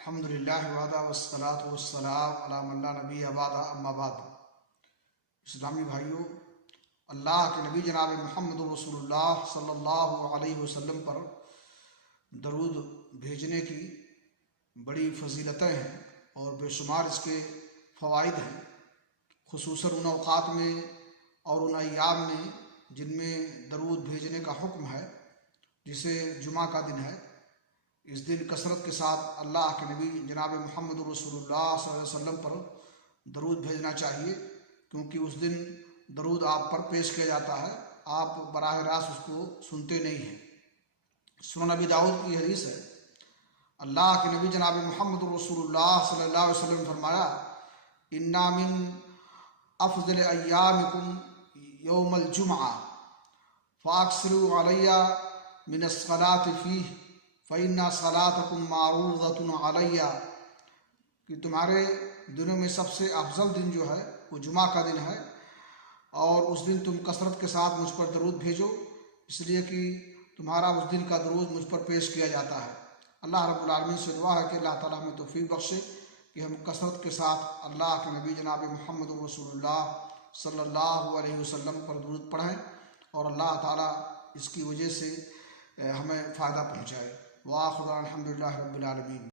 الحمدللہ وحدہ والصلاۃ والسلام علی من لا نبی بعد اما بعد۔ اسلامی بھائیوں، اللہ کے نبی جناب محمد رسول اللہ صلی اللہ علیہ وسلم پر درود بھیجنے کی بڑی فضیلتیں ہیں اور بے شمار اس کے فوائد ہیں، خصوصاً ان اوقات میں اور ان ایام میں جن میں درود بھیجنے کا حکم ہے، جسے جمعہ کا دن ہے۔ اس دن کثرت کے ساتھ اللہ کے نبی جناب محمد رسول اللہ صلی اللہ علیہ وسلم پر درود بھیجنا چاہیے، کیونکہ اس دن درود آپ پر پیش کیا جاتا ہے، آپ براہ راست اس کو سنتے نہیں ہیں۔ سنن نبی داؤد کی حدیث ہے، اللہ کے نبی جناب محمد رسول اللہ صلی اللہ علیہ وسلم نے فرمایا، انا من افضل ایامکم یوم الجمعہ فاکثروا علی من الصلاۃ فیہ فإن صلاتکم معروضۃ علی، کہ تمہارے دنوں میں سب سے افضل دن جو ہے وہ جمعہ کا دن ہے، اور اس دن تم کثرت کے ساتھ مجھ پر درود بھیجو، اس لیے کہ تمہارا اس دن کا درود مجھ پر پیش کیا جاتا ہے۔ اللہ رب العالمین سے دعا ہے کہ اللہ تعالیٰ ہمیں توفیق بخشے کہ ہم کثرت کے ساتھ اللہ کے نبی جناب محمد رسول اللہ صلی اللہ علیہ وسلم پر درود پڑھیں، اور اللہ تعالیٰ اس کی وجہ سے ہمیں فائدہ پہنچائے۔ وآخر الحمدللہ رب العالمین۔